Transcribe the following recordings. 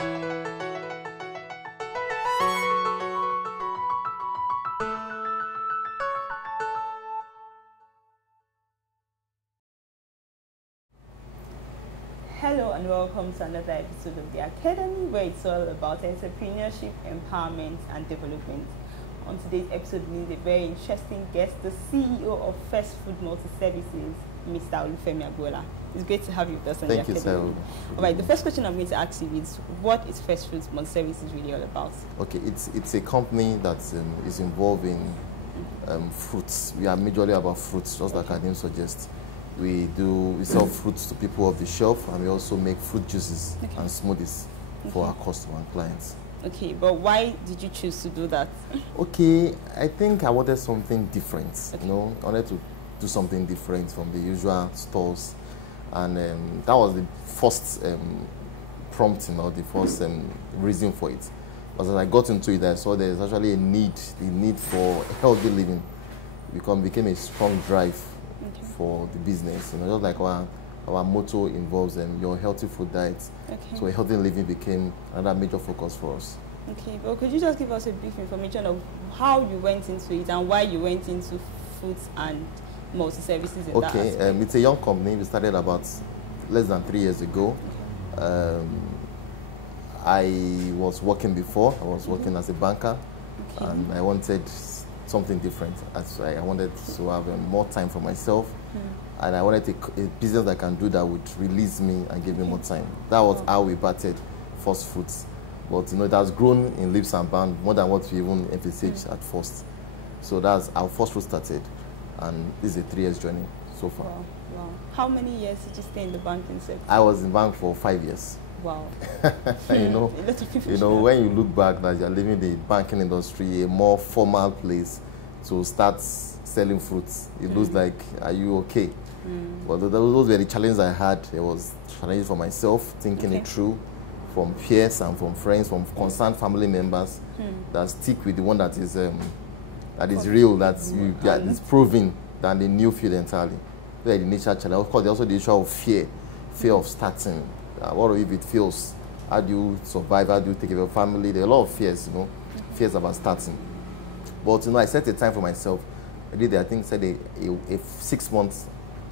Hello and welcome to another episode of The Academy, where it's all about entrepreneurship, empowerment and development. On today's episode, we need a very interesting guest, the CEO of Fruits Multiservices, Mr. Olufemi Agboola. It's great to have you with us on The Academy. Thank you, sir. All right, the first question I'm going to ask you is, what is Fruits Multiservices really all about? Okay, it's a company that is involved in fruits. We are majorly about fruits, just like our name suggests. We sell fruits to people off the shelf, and we also make fruit juices and smoothies for our customer and clients. Okay, but why did you choose to do that? Okay, I think I wanted something different. Okay. You know, I wanted to do something different from the usual stores, and that was the first prompting, or the first reason for it. But as I got into it, I saw there's actually the need for healthy living became a strong drive for the business. You know, just like our motto involves your healthy food diet. Okay. So healthy living became another major focus for us. Okay, but could you just give us a brief information of how you went into it and why you went into foods and multi-services in that aspect? It's a young company. We started about less than 3 years ago. Okay. I was working before. I was working as a banker, and I wanted something different. I wanted to have more time for myself, and I wanted a business that can do that would release me and give me more time. That was how we started First Fruits. But you know, it has grown in leaps and bounds more than what we even envisaged at first. So that's how First Fruits started, and this is a 3 years journey so far. Wow, wow. How many years did you stay in the banking sector? I was in bank for 5 years. Wow. You know, when you look back that you're leaving the banking industry, a more formal place, to start selling fruits, it looks like, are you okay? But those were the challenges I had. It was challenges for myself, thinking it through, from peers and from friends, from concerned family members, that stick with the one that is real, that is proven than the new field entirely. The initial challenge. Of course, there's also the issue of fear of starting. What if it fails? How do you survive? How do you take care of your family? There are a lot of fears, you know, fears about starting. But you know, I set a time for myself. I did, I think, set a 6 months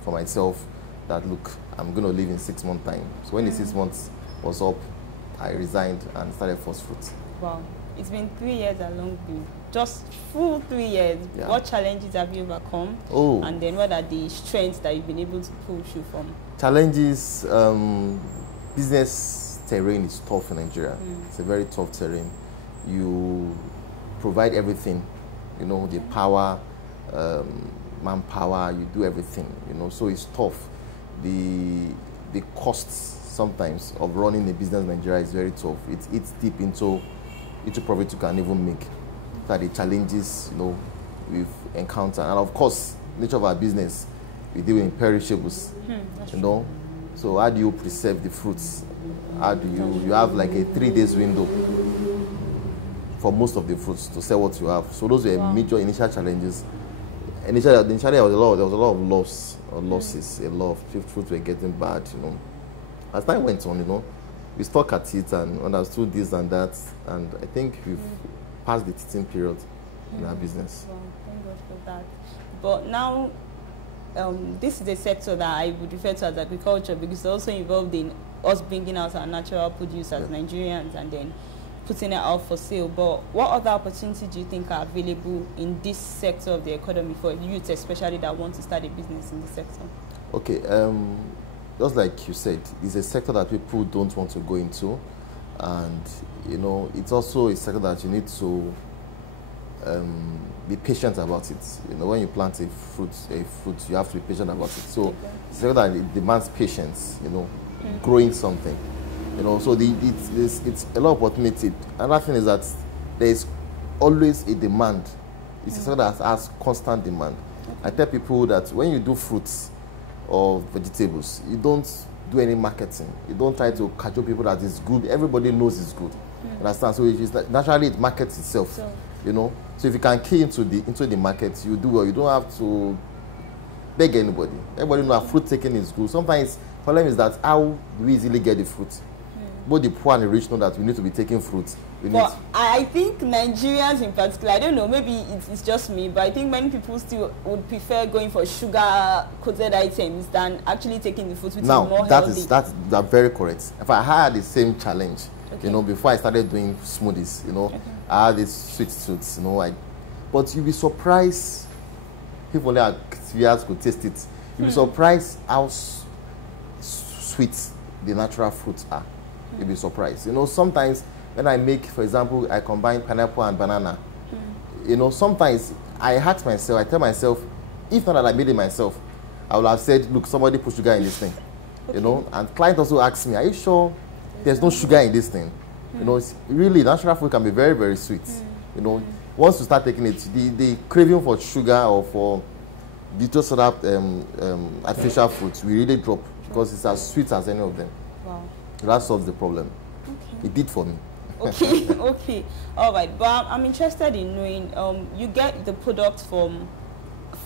for myself. That look, I'm going to leave in 6 months' time. So when the 6 months was up, I resigned and started First Fruits. Wow, it's been 3 years along the just full 3 years. Yeah. What challenges have you overcome? Oh, and then what are the strengths that you've been able to pull through from? Challenges. Business terrain is tough in Nigeria. It's a very tough terrain. You provide everything, you know, the power, manpower, you do everything, you know, so it's tough. The costs sometimes of running a business in Nigeria is very tough. It's deep into profit you can even make. So the challenges, you know, we've encountered. And of course, nature of our business, we deal in perishables, you know. So how do you preserve the fruits? How do you have like a 3 days window for most of the fruits to sell what you have? So those were major initial challenges. Initially there was a lot of losses. A lot of fruits were getting bad, you know. As time went on, you know, we stuck at it and understood this and that, and I think we've passed the teething period in our business. Well, thank God for that. But now, this is a sector that I would refer to as agriculture, because it's also involved in us bringing out our natural produce as Nigerians and then putting it out for sale. But what other opportunities do you think are available in this sector of the economy for youth, especially that want to start a business in this sector? Okay, just like you said, it's a sector that people don't want to go into, and you know, it's also a sector that you need to be patient about it. You know, when you plant a fruit, you have to be patient about it. So it's a sector that it demands patience, you know, growing something. You know, so it's a lot of opportunity. Another thing is that there is always a demand. It's a sector that has constant demand. I tell people that when you do fruits or vegetables, you don't do any marketing. You don't try to cajole people that it's good. Everybody knows it's good. Understand? So it's naturally it markets itself. You know. So if you can key into the market, you do well. You don't have to beg anybody. Everybody knows fruit taking is good. Sometimes the problem is that how do we easily get the fruit? both the poor and the rich know that we need to be taking fruits. But I think Nigerians in particular, I don't know, maybe it's just me, but I think many people still would prefer going for sugar-coated items than actually taking the fruits, which is more healthy. That's very correct. If I had the same challenge, you know, before I started doing smoothies, you know, I had these sweet tooths, you know, but you'll be surprised, if only our viewers could taste it, you'll be surprised how sweet the natural fruits are. You'll be surprised. You know, sometimes when I make, for example, I combine pineapple and banana, you know, sometimes I ask myself, I tell myself, if not that I made it myself, I would have said, look, somebody put sugar in this thing. You know, and client also asks me, are you sure there's no sugar in this thing? You know, it's really, natural food can be very, very sweet. You know, once you start taking it, the craving for sugar or for those sort of artificial fruits will really drop because it's as sweet as any of them. Wow. That solves the problem. Okay. It did for me. Okay, okay. All right, but I'm interested in knowing, you get the product from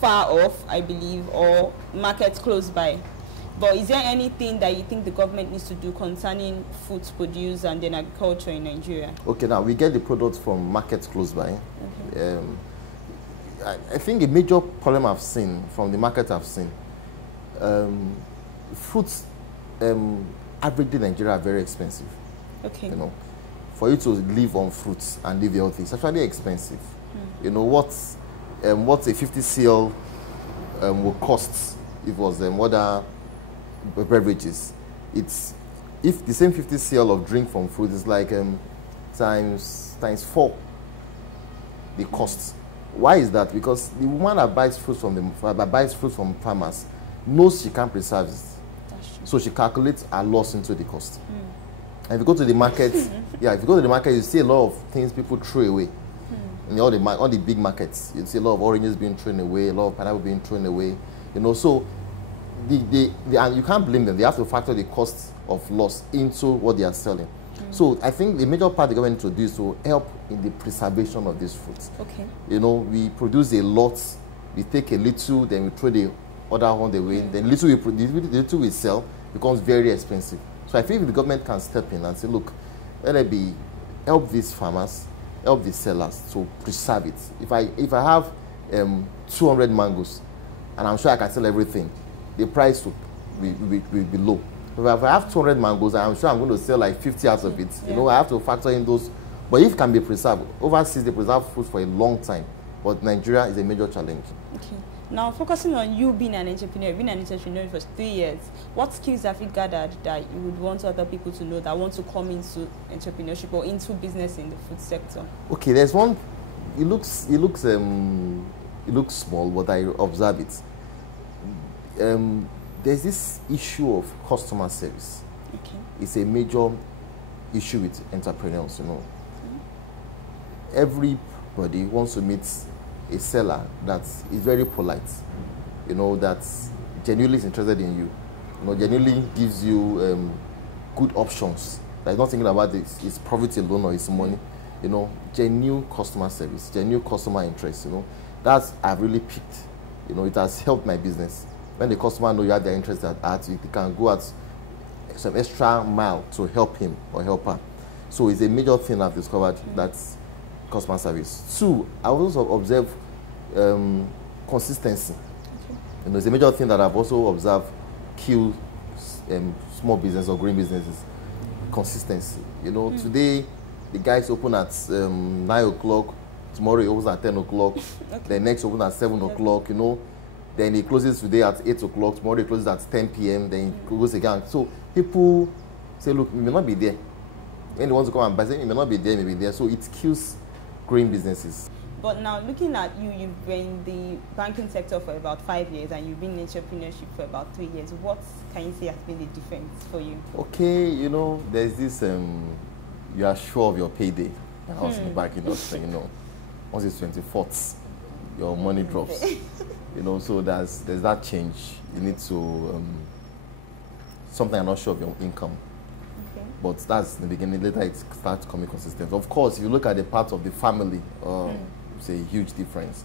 far off, I believe, or markets close by. But is there anything that you think the government needs to do concerning food produce and then agriculture in Nigeria? Okay, now we get the products from markets close by. Okay. I think a major problem I've seen from the market I've seen, fruits averagely in Nigeria are very expensive. Okay. You know, for you to live on fruits and live healthy, it's actually expensive. You know, what a 50 cl will cost if it was other beverages. It's, if the same 50 cl of drink from fruit is like times 4 the cost. Why is that? Because the woman that buys fruit from farmers knows she can't preserve it. So she calculates her loss into the cost. And if you go to the market, yeah, if you go to the market, you see a lot of things people throw away. In all the big markets, you see a lot of oranges being thrown away, a lot of pineapple being thrown away. You know, so and you can't blame them. They have to factor the cost of loss into what they are selling. So I think the major part the government needs to do is to help in the preservation of these fruits. Okay. You know, we produce a lot, we take a little, then we throw the other one away. Then the little we sell becomes very expensive. So I think if the government can step in and say, look, help these farmers, help the sellers to preserve it. If I have 200 mangoes, and I'm sure I can sell everything, the price will be low. If I have 200 mangoes, I'm sure I'm going to sell like 50 out of it. You know, I have to factor in those. But if it can be preserved, overseas they preserve food for a long time. But Nigeria is a major challenge. Okay. Now, focusing on you being an entrepreneur, for 3 years, what skills have you gathered that you would want other people to know that want to come into entrepreneurship or into business in the food sector? Okay, there's one. It looks small, but I observe it. There's this issue of customer service. Okay. It's a major issue with entrepreneurs, you know. Everybody wants to meet a seller that is very polite, you know, that genuinely is interested in you, you know, genuinely gives you good options, that is not thinking about his profit alone or his money, you know, genuine customer service, genuine customer interest, you know. That's I've really picked, you know, it has helped my business. When the customer knows you have their interest at heart, you can go at some extra mile to help him or help her. So it's a major thing I've discovered, that's customer service. 2, I also observe consistency. Okay. You know, it's a major thing that I've also observed kill small business or growing businesses. Consistency. You know, today the guys open at 9 o'clock, tomorrow he opens at 10 o'clock, okay. The next open at 7 o'clock, you know. Then he closes today at 8 o'clock, tomorrow he closes at 10 p.m., then he goes again. So people say, look, we may not be there. When they want to come and buy, say, we may not be there, maybe there. So it kills growing businesses. But now, looking at you, you've been in the banking sector for about 5 years and you've been in entrepreneurship for about 3 years. What can you say has been the difference for you? Okay, you know, there's this, you are sure of your payday. And I was in the banking industry, you know. Once it's 24th, your money drops. You know, so there's that change. You need to, something I'm not sure of your income. Okay. But that's in the beginning. Later it starts becoming consistent. Of course, if you look at the part of the family, it's a huge difference.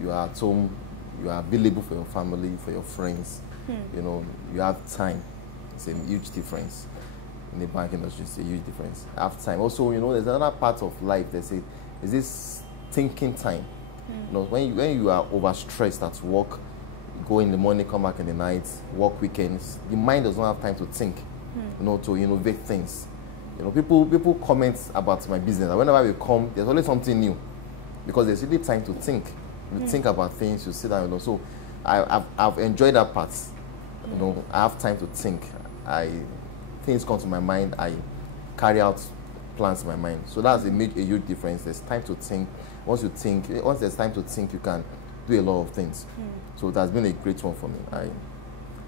You are at home, you are available for your family, for your friends. You know, you have time. It's a huge difference. in the banking industry. It's a huge difference. I have time. Also, you know, there's another part of life they say is this thinking time. You know, when you are overstressed at work, go in the morning, come back in the night, work weekends, the mind does not have time to think, you know, to innovate things. You know, people comment about my business, and whenever we come, there's always something new, because there's really time to think. You think about things, you sit down, you know. So I've enjoyed that part. You know, I have time to think. Things come to my mind, I carry out plans in my mind. So that's a huge difference. There's time to think. Once there's time to think, you can do a lot of things. So it has been a great one for me. I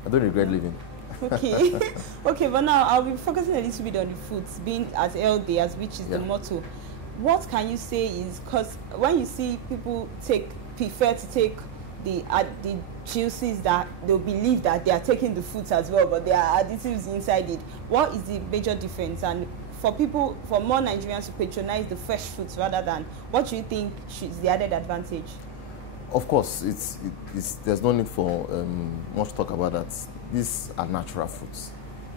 don't regret living. Okay. Okay, but now I'll be focusing a little bit on the foods, being as healthy as which is the motto. What can you say is, because when you see people prefer to take the juices that they'll believe that they are taking the fruits as well, but there are additives inside it. What is the major difference? And for more Nigerians to patronize the fresh fruits rather than, what do you think is the added advantage? Of course, there's no need for much talk about that. These are natural fruits,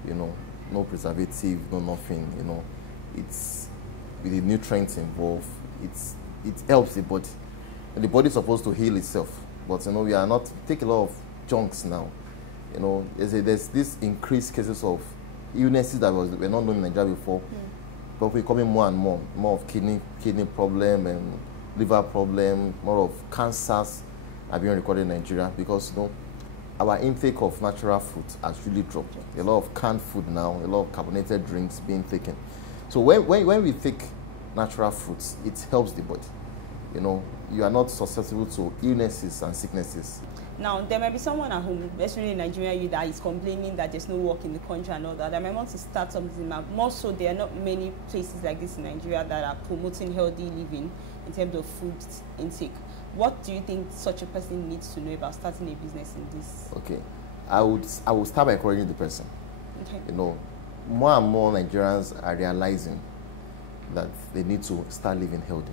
you know, no preservative, no nothing, you know. It's with the nutrients involved. It helps the body. The body is supposed to heal itself, but you know, we are not take a lot of junks now. You know, there's this increased cases of illnesses that were not known in Nigeria before, but we're becoming more and more of kidney problem and liver problem, more of cancers are being recorded in Nigeria, because you know, our intake of natural fruit has really dropped. A lot of canned food now, a lot of carbonated drinks being taken. So when we take natural fruits, it helps the body. You know, you are not susceptible to illnesses and sicknesses. Now, there might be someone at home, especially in Nigeria, that is complaining that there's no work in the country and all that. I might want to start something now. More so, there are not many places like this in Nigeria that are promoting healthy living in terms of food intake. What do you think such a person needs to know about starting a business in this? Okay, I would start by encouraging the person. Okay. You know, more and more Nigerians are realizing that they need to start living healthy.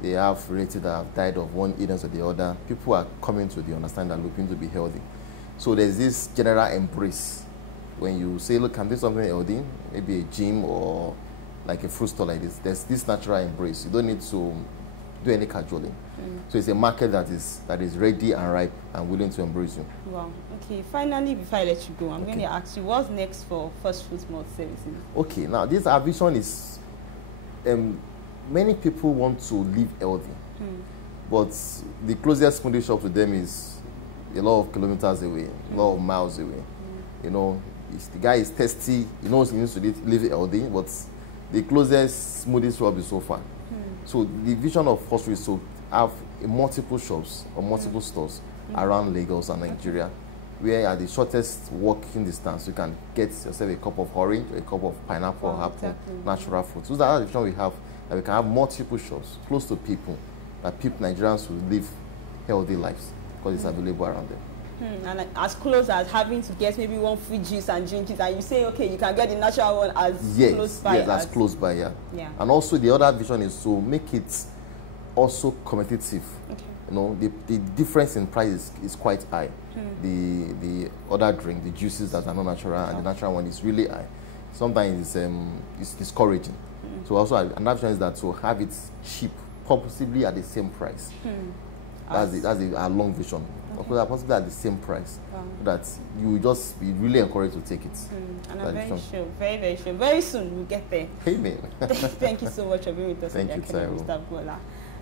They have relatives that have died of one illness or the other. People are coming to the understanding that looking to be healthy. So there's this general embrace. When you say, look, can do something healthy, maybe a gym or like a fruit store like this, there's this natural embrace. You don't need to do any cajoling. So it's a market that is ready and ripe and willing to embrace you. Wow. Okay, finally, before I let you go, I'm going to ask you, what's next for Fruits Multiservices? Okay, now this our vision is, many people want to live healthy, but the closest smoothie shop to them is a lot of kilometers away, a lot of miles away. You know, the guy is thirsty, he knows he needs to live healthy, but the closest smoothie shop is so far. So the vision of Fruits is to have multiple shops or multiple stores around Lagos and Nigeria, where at the shortest walking distance you can get yourself a cup of orange, or a cup of pineapple, or apple, natural fruits. So that's the vision we have, that we can have multiple shops close to people, that Nigerians will live healthy lives because it's available around them. And like, as close as having to get maybe one free juice and drink it, and you say, okay, you can get the natural one as close by. Yes, as close by, yeah. And also the other vision is to make it also competitive. Okay. You know, the difference in price is quite high. The other drink, the juices that are not natural, and the natural one is really high. Sometimes it's discouraging. So also another vision is that to have it cheap, possibly at the same price. That's our long vision. Okay. Possibly at the same price, that you will just be really encouraged to take it. And I'm very sure, very sure, very soon we'll get there. Amen. Thank you so much for being with us. Thank you, Mr. Agboola.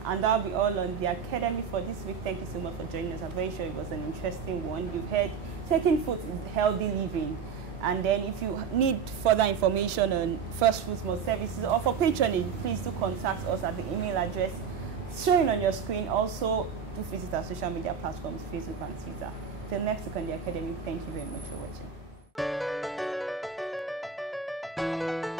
And that'll be all on the Academy for this week. Thank you so much for joining us. I'm very sure it was an interesting one. You've heard taking food is healthy living. And then if you need further information on Fruits Multiservices or for patronage, please do contact us at the email address showing on your screen. Also, do visit our social media platforms, Facebook and Twitter. Till next week on the Academy, thank you very much for watching.